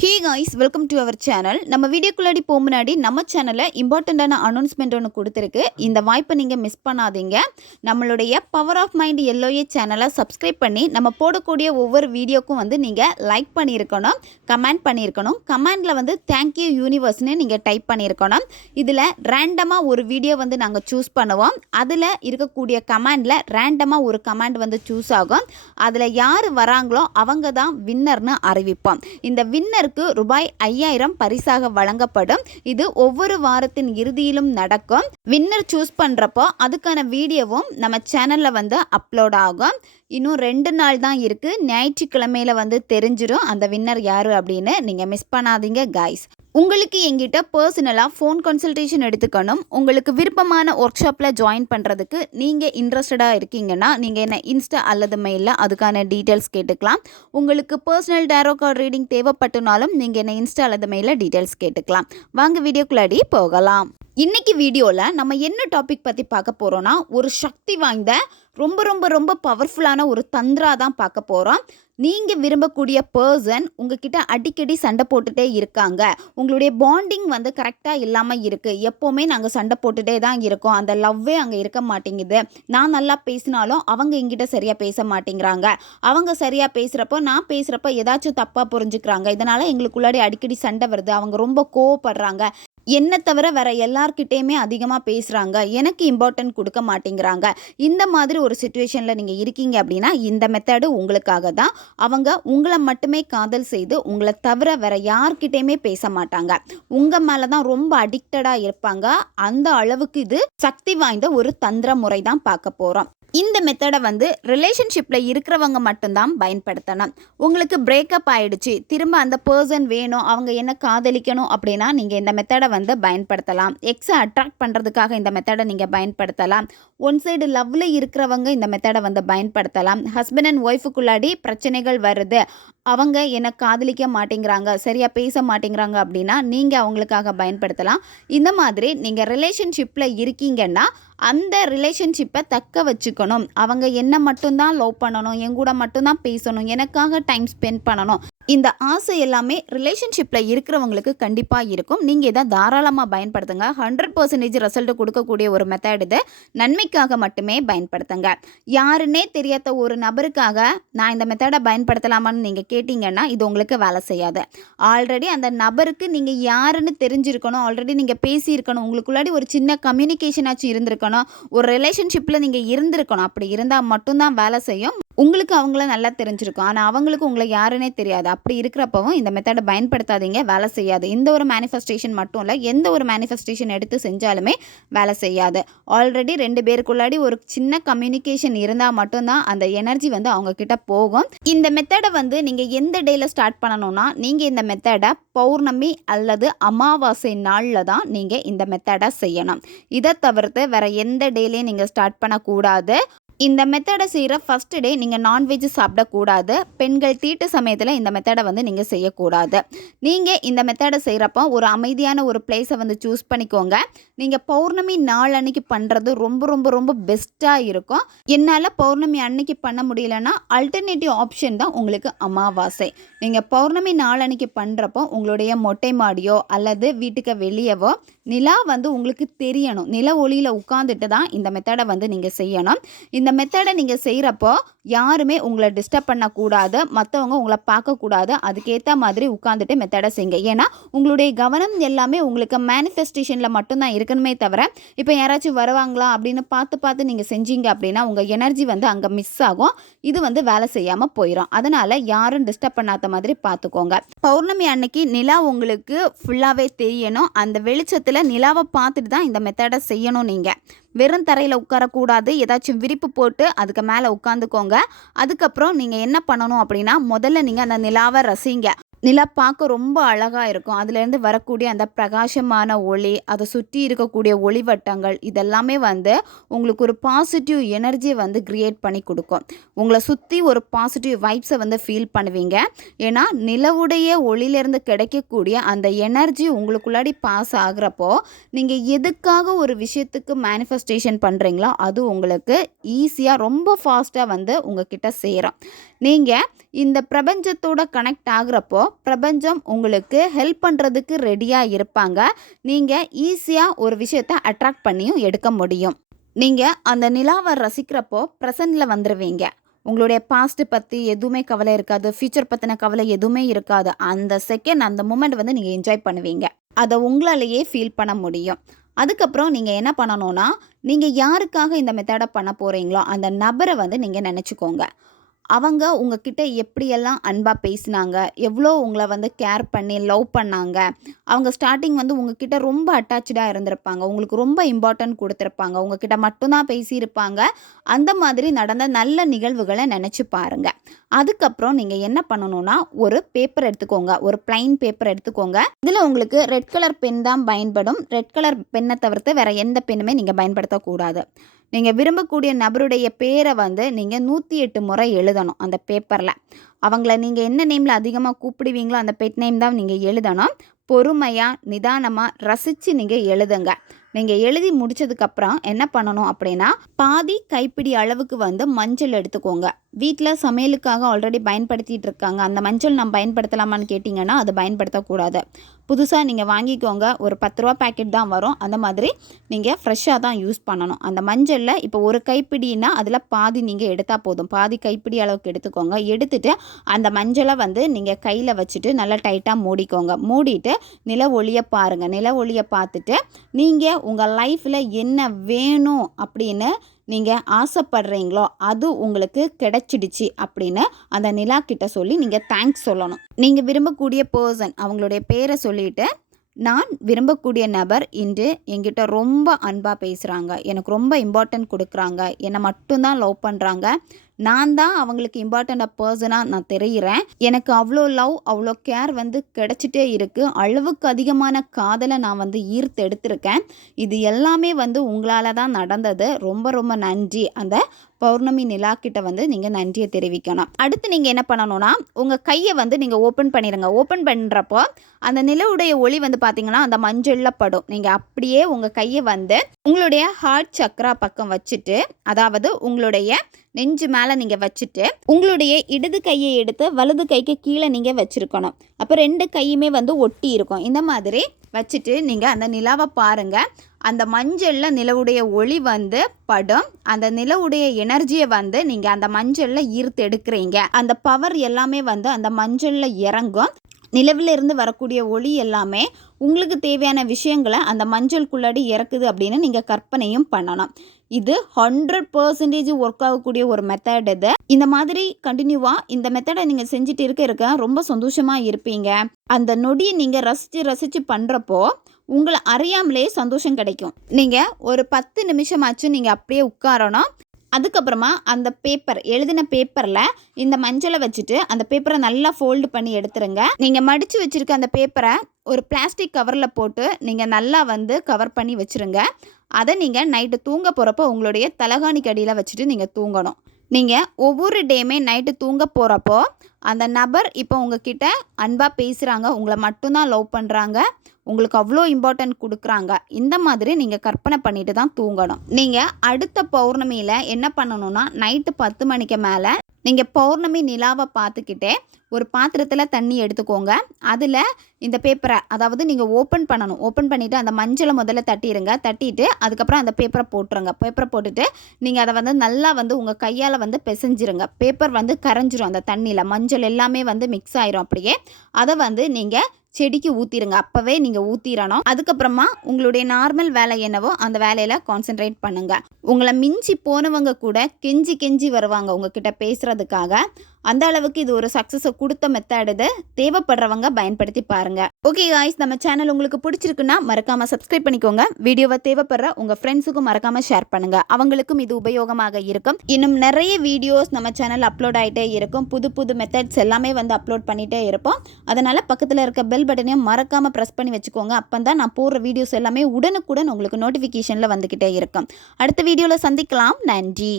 Hey guys, welcome to our channel. நம்ம வீடியோக்குள்ளாடி போக முன்னாடி நம்ம சேனலில் இம்பார்ட்டண்ட்டான அனௌன்ஸ்மெண்ட் ஒன்று கொடுத்துருக்கு. இந்த வாய்ப்பை நீங்கள் மிஸ் பண்ணாதீங்க. நம்மளுடைய பவர் ஆஃப் மைண்ட் எல்ஓஏ சேனலை சப்ஸ்கிரைப் பண்ணி நம்ம போடக்கூடிய ஒவ்வொரு வீடியோக்கும் நீங்கள் லைக் பண்ணியிருக்கணும், கமெண்ட் பண்ணியிருக்கணும். கமெண்டில் தேங்க்யூ யூனிவர்ஸ்னு நீங்கள் டைப் பண்ணியிருக்கணும். இதில் ரேண்டமாக ஒரு வீடியோ நாங்கள் சூஸ் பண்ணுவோம். அதில் இருக்கக்கூடிய கமெண்டில் ரேண்டமாக ஒரு கமெண்ட் சூஸ் ஆகும். அதில் யார் வராங்களோ அவங்க தான் வின்னர்னு அறிவிப்போம். இந்த வின்னர் ரூபாய் 5000 பரிசாக வழங்கப்படும். இது ஒவ்வொரு வாரத்தின் இறுதியிலும் நடக்கும். வின்னர் சூஸ் பண்றப்போ அதுக்கான வீடியோவும் நம்ம சேனல்ல அப்லோட் ஆகும். இன்னும் 2 நாள் தான் இருக்கு. ஞாயிற்றுக்கிழமையில தெரிஞ்சிடும் அந்த வின்னர் யாரு அப்படின்னு. நீங்க மிஸ் பண்ணாதீங்க கைஸ். உங்களுக்கு எங்கிட்ட பர்சனலாக ஃபோன் கன்சல்டேஷன் எடுத்துக்கணும், உங்களுக்கு விருப்பமான ஒர்க் ஷாப்பில் ஜாயின் பண்ணுறதுக்கு நீங்கள் இன்ட்ரெஸ்டடாக இருக்கீங்கன்னா நீங்கள் என்ன இன்ஸ்டா அல்லது மெயிலில் அதுக்கான டீட்டெயில்ஸ் கேட்டுக்கலாம். உங்களுக்கு பர்சனல் டேரோ கார்டு ரீடிங் தேவைப்பட்டனாலும் நீங்கள் என்ன இன்ஸ்டா அல்லது மெயிலில் டீட்டெயில்ஸ் கேட்டுக்கலாம். வாங்க வீடியோக்குள்ளாடி போகலாம். இன்னைக்கு வீடியோவில் நம்ம என்ன டாபிக் பற்றி பார்க்க போகிறோன்னா, ஒரு சக்தி வாய்ந்த ரொம்ப ரொம்ப ரொம்ப பவர்ஃபுல்லான ஒரு தந்திரா தான் பார்க்க போகிறோம். நீங்கள் விரும்பக்கூடிய பர்சன் உங்ககிட்ட அடிக்கடி சண்டை போட்டுகிட்டே இருக்காங்க, உங்களுடைய பாண்டிங் கரெக்டாக இல்லாமல் இருக்குது, எப்போவுமே நாங்கள் சண்டை போட்டுகிட்டே தான் இருக்கோம், அந்த லவ்வே அங்கே இருக்க மாட்டேங்குது, நான் நல்லா பேசினாலும் அவங்க எங்கிட்ட சரியாக பேச மாட்டேங்கிறாங்க, அவங்க சரியாக பேசுகிறப்போ நான் பேசுகிறப்போ ஏதாச்சும் தப்பாக புரிஞ்சுக்கிறாங்க, இதனால் எங்களுக்குள்ளாடி அடிக்கடி சண்டை வருது, அவங்க ரொம்ப கோவப்படுறாங்க, என்னை தவிர வேற எல்லார்கிட்டையுமே அதிகமாக பேசுகிறாங்க, எனக்கு இம்பார்ட்டன்ட் கொடுக்க மாட்டேங்கிறாங்க. இந்த மாதிரி ஒரு சுச்சுவேஷனில் நீங்கள் இருக்கீங்க அப்படின்னா இந்த மெத்தடு உங்களுக்காக தான். அவங்க உங்களை மட்டுமே காதல் செய்து உங்களை தவிர வேற யார்கிட்டையுமே பேச மாட்டாங்க. உங்கள் மேலே தான் ரொம்ப அடிக்டடாக இருப்பாங்க. அந்த அளவுக்கு இது சக்தி வாய்ந்த ஒரு தந்திர முறை தான் பார்க்க போகிறோம். இந்த மெத்தடை ரிலேஷன்ஷிப்பில் இருக்கிறவங்க மட்டும்தான் பயன்படுத்தணும். உங்களுக்கு பிரேக்கப் ஆகிடுச்சு, திரும்ப அந்த பர்சன் வேணும், அவங்க என்ன காதலிக்கணும் அப்படின்னா நீங்கள் இந்த மெத்தடை பயன்படுத்தலாம். எக்ஸை அட்ராக்ட் பண்ணுறதுக்காக இந்த மெத்தடை நீங்கள் பயன்படுத்தலாம். ஒன் சைடு லவ்வில் இருக்கிறவங்க இந்த மெத்தடை பயன்படுத்தலாம். ஹஸ்பண்ட் அண்ட் ஒய்ஃபுக்குள்ளாடி பிரச்சனைகள் வருது, அவங்க என்ன காதலிக்க மாட்டேங்கிறாங்க, சரியாக பேச மாட்டேங்கிறாங்க அப்படின்னா நீங்கள் அவங்களுக்காக பயன்படுத்தலாம். இந்த மாதிரி நீங்கள் ரிலேஷன்ஷிப்பில் இருக்கீங்கன்னா அந்த ரிலேஷன்ஷிப்பை தக்க வச்சுக்கணும், அவங்க என்ன மட்டும்தான் லவ் பண்ணணும், என் கூட மட்டும்தான் பேசணும், எனக்காக டைம் ஸ்பெண்ட் பண்ணணும், இந்த ஆசை எல்லாமே ரிலேஷன்ஷிப்பில் இருக்கிறவங்களுக்கு கண்டிப்பாக இருக்கும். நீங்கள் இதை தாராளமாக பயன்படுத்துங்க. 100% ரிசல்ட் கொடுக்கக்கூடிய ஒரு மெத்தட் இது. நன்மைக்காக மட்டுமே பயன்படுத்துங்க. யாருன்னே தெரியாத ஒரு நபருக்காக நான் இந்த மெத்தடை பயன்படுத்தலாமான்னு நீங்கள் கேட்டிங்கன்னா இது உங்களுக்கு வேலை செய்யாது. ஆல்ரெடி அந்த நபருக்கு நீங்கள் யாருன்னு தெரிஞ்சிருக்கணும், ஆல்ரெடி நீங்கள் பேசியிருக்கணும், உங்களுக்குள்ளாடி ஒரு சின்ன கம்யூனிகேஷனாச்சும் இருந்திருக்கணும், ஒரு ரிலேஷன்ஷிப்பில் நீங்கள் இருந்திருக்கணும். அப்படி இருந்தால் மட்டும்தான் வேலை செய்யும். உங்களுக்கு அவங்கள நல்லா தெரிஞ்சிருக்கும், ஆனால் அவங்களுக்கு உங்களை யாருன்னே தெரியாது. அப்படி இருக்கிறப்பவும் இந்த மெத்தடை பயன்படுத்தாதீங்க, வேலை செய்யாது. இந்த ஒரு மேனிஃபெஸ்டேஷன் மட்டும் இல்லை, எந்த ஒரு மேனிஃபெஸ்டேஷன் எடுத்து செஞ்சாலுமே வேலை செய்யாது. ஆல்ரெடி 2 பேருக்குள்ளாடி ஒரு சின்ன கம்யூனிகேஷன் இருந்தால் மட்டும்தான் அந்த எனர்ஜி அவங்க கிட்ட போகும். இந்த மெத்தடை நீங்கள் எந்த டேயில் ஸ்டார்ட் பண்ணணும்னா, நீங்கள் இந்த மெத்தடை பௌர்ணமி அல்லது அமாவாசை நாளில் தான் நீங்கள் இந்த மெத்தடை செய்யணும். இதை தவிர்த்து வேற எந்த டேலையும் நீங்கள் ஸ்டார்ட் பண்ணக்கூடாது. இந்த மெத்தடை செய்கிற ஃபஸ்ட் டே நீங்கள் நான்வெஜ் சாப்பிடக்கூடாது. பெண்கள் தீட்டு சமயத்தில் இந்த மெத்தடை நீங்கள் செய்யக்கூடாது. நீங்கள் இந்த மெத்தடை செய்கிறப்போ ஒரு அமைதியான ஒரு பிளேஸை சூஸ் பண்ணிக்கோங்க. நீங்கள் பௌர்ணமி நாள் அன்னைக்கு பண்ணுறது ரொம்ப ரொம்ப ரொம்ப பெஸ்ட்டாக இருக்கும். என்னால் பௌர்ணமி அன்னைக்கு பண்ண முடியலன்னா அல்டர்னேட்டிவ் ஆப்ஷன் தான் உங்களுக்கு அமாவாசை. நீங்கள் பௌர்ணமி நாள் அன்னைக்கு பண்ணுறப்போ உங்களுடைய மொட்டை மாடியோ அல்லது வீட்டுக்கு வெளியவோ நிலா உங்களுக்கு தெரியணும். நில ஒளியில் உட்காந்துட்டு தான் இந்த மெத்தடை நீங்கள் செய்யணும். இந்த மெத்தடை நீங்கள் செய்கிறப்போ யாருமே உங்களை டிஸ்டர்ப் பண்ணக்கூடாது, மற்றவங்க உங்களை பார்க்கக்கூடாது. அதுக்கேற்ற மாதிரி உட்காந்துட்டு மெத்தடை செய்யுங்க. ஏன்னா உங்களுடைய கவனம் எல்லாமே உங்களுக்கு மேனிஃபெஸ்டேஷனில் மட்டும்தான் இருக்கணுமே தவிர இப்போ யாராச்சும் வருவாங்களா அப்படின்னு பார்த்து நீங்கள் செஞ்சீங்க அப்படின்னா உங்கள் எனர்ஜி அங்கே மிஸ் ஆகும். இது வேலை செய்யாமல் போயிடும். அதனால் யாரும் டிஸ்டர்ப் பண்ணாத மாதிரி பார்த்துக்கோங்க. பௌர்ணமி அன்னைக்கு நிலா உங்களுக்கு ஃபுல்லாகவே தெரியணும். அந்த வெளிச்சத்தில் நிலாவை பார்த்துட்டு தான் இந்த மெத்தடை செய்யணும். நீங்கள் வெறும் தரையில் உட்காரக்கூடாது, ஏதாச்சும் விரிப்பு போட்டு அதுக்கு மேலே உட்காந்துக்கோங்க. அதுக்கப்புறம் நீங்கள் என்ன பண்ணணும் அப்படின்னா, முதல்ல நீங்கள் அந்த நிலாவை ரசிங்க. நிலா பார்க்க ரொம்ப அழகாக இருக்கும். அதுலேருந்து வரக்கூடிய அந்த பிரகாசமான ஒளி, அதை சுற்றி இருக்கக்கூடிய ஒளிவட்டங்கள், இதெல்லாமே உங்களுக்கு ஒரு பாசிட்டிவ் எனர்ஜியை கிரியேட் பண்ணி கொடுக்கும். உங்களை சுற்றி ஒரு பாசிட்டிவ் வைப்ஸை ஃபீல் பண்ணுவீங்க. ஏன்னா நிலவுடைய ஒளியிலேருந்து கிடைக்கக்கூடிய அந்த எனர்ஜி உங்களுக்குள்ளாடி பாஸ் ஆகிறப்போ நீங்கள் எதுக்காக ஒரு விஷயத்துக்கு மேனிஃபெஸ்டேஷன் பண்ணுறீங்களோ அது உங்களுக்கு ஈஸியாக ரொம்ப ஃபாஸ்ட்டாக உங்ககிட்ட சேரும். நீங்கள் இந்த பிரபஞ்சத்தோட கனெக்ட் ஆகுறப்போ பிரபஞ்சம் உங்களுக்கு ஹெல்ப் பண்ணுறதுக்கு ரெடியாக இருப்பாங்க. நீங்கள் ஈஸியாக ஒரு விஷயத்தை அட்ராக்ட் பண்ணியும் எடுக்க முடியும். நீங்கள் அந்த நிலாவை ரசிக்கிறப்போ ப்ரெசண்டில் வந்துடுவீங்க. உங்களுடைய பாஸ்ட்டு பற்றி எதுவுமே கவலை இருக்காது, ஃப்யூச்சர் பற்றின கவலை எதுவுமே இருக்காது. அந்த செகண்ட் அந்த மூமெண்ட் வந்து நீங்கள் என்ஜாய் பண்ணுவீங்க. அதை உங்களாலேயே ஃபீல் பண்ண முடியும். அதுக்கப்புறம் நீங்கள் என்ன பண்ணணும்னா, நீங்கள் யாருக்காக இந்த மெத்தடை பண்ண போகிறீங்களோ அந்த நபரை வந்து நீங்கள் நினச்சிக்கோங்க. அவங்க உங்ககிட்ட எப்படியெல்லாம் அன்பாக பேசினாங்க, எவ்வளோ உங்களை வந்து கேர் பண்ணி லவ் பண்ணாங்க. அவங்க ஸ்டார்டிங் வந்து உங்ககிட்ட ரொம்ப அட்டாச்சாக இருந்திருப்பாங்க, உங்களுக்கு ரொம்ப இம்பார்ட்டன்ட் கொடுத்துருப்பாங்க, உங்ககிட்ட மட்டும்தான் பேசியிருப்பாங்க. அந்த மாதிரி நடந்த நல்ல நிகழ்வுகளை நினச்சி பாருங்கள். அதுக்கப்புறம் நீங்கள் என்ன பண்ணணும்னா, ஒரு பேப்பர் எடுத்துக்கோங்க, ஒரு பிளைன் பேப்பர் எடுத்துக்கோங்க. இதில் உங்களுக்கு ரெட் கலர் பென் தான் பயன்படும். ரெட் கலர் பென்னை தவிர்த்து வேறு எந்த பெண்ணுமே நீங்கள் பயன்படுத்தக்கூடாது. நீங்கள் விரும்பக்கூடிய நபருடைய பேரை வந்து நீங்கள் 108 முறை எழுதணும் அந்த பேப்பரில். அவங்கள நீங்கள் என்ன நேமில் அதிகமாக கூப்பிடுவீங்களோ அந்த பெட் நேம் தான் நீங்கள் எழுதணும். பொறுமையாக நிதானமாக ரசித்து நீங்கள் எழுதுங்க. நீங்கள் எழுதி முடித்ததுக்கப்புறம் என்ன பண்ணணும் அப்படின்னா, பாதி கைப்பிடி அளவுக்கு வந்து மஞ்சள் எடுத்துக்கோங்க. வீட்டில் சமையலுக்காக ஆல்ரெடி பயன்படுத்திகிட்டு இருக்காங்க, அந்த மஞ்சள் நம்ம பயன்படுத்தலாமான்னு கேட்டிங்கன்னா அது பயன்படுத்தக்கூடாது. புதுசாக நீங்கள் வாங்கிக்கோங்க, ஒரு 10 ரூபா பேக்கெட் தான் வரும். அந்த மாதிரி நீங்கள் ஃப்ரெஷ்ஷாக தான் யூஸ் பண்ணணும். அந்த மஞ்சளில் இப்போ ஒரு கைப்பிடினா அதில் பாதி நீங்கள் எடுத்தால் போதும். பாதி கைப்பிடி அளவுக்கு எடுத்துக்கோங்க. எடுத்துகிட்டு அந்த மஞ்சளை வந்து நீங்கள் கையில் வச்சுட்டு நல்லா டைட்டாக மூடிக்கோங்க. மூடிட்டு நில ஒளியை பாருங்கள். நில ஒளியை பார்த்துட்டு நீங்கள் உங்கள் லைஃப்பில் என்ன வேணும் அப்படின்னு நீங்கள் ஆசைப்படுறீங்களோ அது உங்களுக்கு கிடைச்சிடுச்சு அப்படின்னு அந்த நிலா கிட்ட சொல்லி நீங்கள் தேங்க்ஸ் சொல்லணும். நீங்கள் விரும்பக்கூடிய பர்சன் அவங்களுடைய பேரை சொல்லிவிட்டு, நான் விரும்பக்கூடிய நபர் இன்று என்கிட்ட ரொம்ப அன்பாக பேசுகிறாங்க, எனக்கு ரொம்ப இம்பார்ட்டன்ட் கொடுக்குறாங்க, என்னை மட்டும்தான் லவ் பண்ணுறாங்க, நான் தான் அவங்களுக்கு இம்பார்ட்டண்ட் பர்சனாக நான் தெரிகிறேன், எனக்கு அவ்வளோ லவ் அவ்வளோ கேர் வந்து கிடச்சிட்டே இருக்குது, அளவுக்கு அதிகமான காதலை நான் வந்து ஈர்த்து எடுத்திருக்கேன், இது எல்லாமே வந்து உங்களால் தான் நடந்தது, ரொம்ப ரொம்ப நன்றி. அந்த பௌர்ணமி நிலா கிட்ட வந்து நீங்கள் நன்றியை தெரிவிக்கணும். அடுத்து நீங்கள் என்ன பண்ணணும்னா, உங்கள் கையை வந்து நீங்கள் ஓப்பன் பண்ணிடுங்க. ஓப்பன் பண்ணுறப்போ அந்த நிலவுடைய ஒளி வந்து பார்த்தீங்கன்னா அந்த மஞ்சளில் படும். நீங்கள் அப்படியே உங்கள் கையை வந்து உங்களுடைய ஹார்ட் சக்ரா பக்கம் வச்சுட்டு, அதாவது உங்களுடைய நெஞ்சு மேலே நீங்கள் வச்சுட்டு உங்களுடைய இடது கையை எடுத்து வலது கைக்கு கீழே நீங்கள் வச்சுருக்கணும். அப்போ 2 கையுமே வந்து ஒட்டி இருக்கும். இந்த மாதிரி வச்சுட்டு நீங்கள் அந்த நிலாவை பாருங்கள். அந்த மஞ்சளில் நிலவுடைய ஒளி வந்து படும். அந்த நிலவுடைய எனர்ஜியை வந்து நீங்கள் அந்த மஞ்சளில் ஈர்த்து எடுக்கிறீங்க. அந்த பவர் எல்லாமே வந்து அந்த மஞ்சளில் இறங்கும். நிலவிலிருந்து வரக்கூடிய ஒளி எல்லாமே உங்களுக்கு தேவையான விஷயங்களை அந்த மஞ்சளுக்குள்ளாடி இறக்குது அப்படின்னு நீங்கள் கற்பனையும் பண்ணணும். இது 100% ஒர்க் ஆகக்கூடிய ஒரு மெத்தட் இது. இந்த மாதிரி கண்டினியூவாக இந்த மெத்தடை நீங்கள் செஞ்சுட்டு இருக்க ரொம்ப சந்தோஷமாக இருப்பீங்க. அந்த நொடியை நீங்கள் ரசித்து பண்ணுறப்போ உங்களை அறியாமலே சந்தோஷம் கிடைக்கும். நீங்கள் ஒரு 10 நிமிஷமாச்சும் நீங்கள் அப்படியே உட்காரணும். அதுக்கப்புறமா அந்த பேப்பர் எழுதின பேப்பரில் இந்த மஞ்சளை வச்சுட்டு அந்த பேப்பரை நல்லா ஃபோல்டு பண்ணி எடுத்துருங்க. நீங்கள் மடித்து வச்சுருக்க அந்த பேப்பரை ஒரு பிளாஸ்டிக் கவரில் போட்டு நீங்கள் நல்லா வந்து கவர் பண்ணி வச்சுருங்க. அதை நீங்கள் நைட்டு தூங்க போகிறப்போ உங்களுடைய தலகாணிக்கு அடியில் வச்சுட்டு நீங்கள் தூங்கணும். நீங்கள் ஒவ்வொரு டேயுமே நைட்டு தூங்க போகிறப்போ அந்த நபர் இப்போ உங்ககிட்ட அன்பாக பேசுகிறாங்க, உங்களை மட்டும்தான் லவ் பண்ணுறாங்க, உங்களுக்கு அவ்வளோ இம்பார்ட்டன்ட் கொடுக்குறாங்க. இந்த மாதிரி நீங்கள் கற்பனை பண்ணிட்டு தான் தூங்கணும். நீங்கள் அடுத்த பௌர்ணமியில் என்ன பண்ணணும்னா, நைட்டு 10 மணிக்கு மேலே நீங்கள் பௌர்ணமி நிலாவை பார்த்துக்கிட்டே ஒரு பாத்திரத்தில் தண்ணி எடுத்துக்கோங்க. அதில் இந்த பேப்பரை, அதாவது நீங்கள் ஓப்பன் பண்ணணும். ஓப்பன் பண்ணிவிட்டு அந்த மஞ்சளை முதல்ல தட்டிடுங்க. தட்டிட்டு அதுக்கப்புறம் அந்த பேப்பரை போட்டுருங்க. பேப்பரை போட்டுட்டு நீங்கள் அதை வந்து நல்லா வந்து உங்கள் கையால் வந்து பிசைஞ்சிருங்க. பேப்பர் வந்து கரைஞ்சிரும் அந்த தண்ணியில், மஞ்சள் எல்லாமே வந்து மிக்ஸ் ஆயிரும். அப்படியே அதை வந்து நீங்கள் செடிக்கு ஊற்றிடுங்க. அப்போவே நீங்கள் ஊற்றிடணும். அதுக்கப்புறமா உங்களுடைய நார்மல் வேலை என்னவோ அந்த வேலையில் கான்சென்ட்ரேட் பண்ணுங்கள். உங்களை மிஞ்சி போனவங்க கூட கெஞ்சி வருவாங்க உங்ககிட்ட பேசுகிறதுக்காக. அந்த அளவுக்கு இது ஒரு சக்ஸஸை கொடுத்த மெத்தட். இது தேவைப்படுறவங்க பயன்படுத்தி பாருங்கள். ஓகே காய்ஸ், நம்ம சேனல் உங்களுக்கு பிடிச்சிருக்குன்னா மறக்காமல் சப்ஸ்கிரைப் பண்ணிக்கோங்க. வீடியோவை தேவைப்படுற உங்கள் ஃப்ரெண்ட்ஸுக்கும் மறக்காமல் ஷேர் பண்ணுங்கள். அவங்களுக்கும் இது உபயோகமாக இருக்கும். இன்னும் நிறைய வீடியோஸ் நம்ம சேனல் அப்லோட் ஆகிட்டே இருக்கும். புது மெத்தட்ஸ் எல்லாமே வந்து அப்லோட் பண்ணிகிட்டே இருப்போம். அதனால் பக்கத்தில் இருக்க பெல் பட்டனையும் மறக்காமல் ப்ரெஸ் பண்ணி வச்சுக்கோங்க. அப்போ தான் நான் போடுற வீடியோஸ் எல்லாமே உடனுக்குடன் உங்களுக்கு நோட்டிஃபிகேஷனில் வந்துக்கிட்டே இருக்கும். அடுத்த வீடியோவில் சந்திக்கலாம். நன்றி.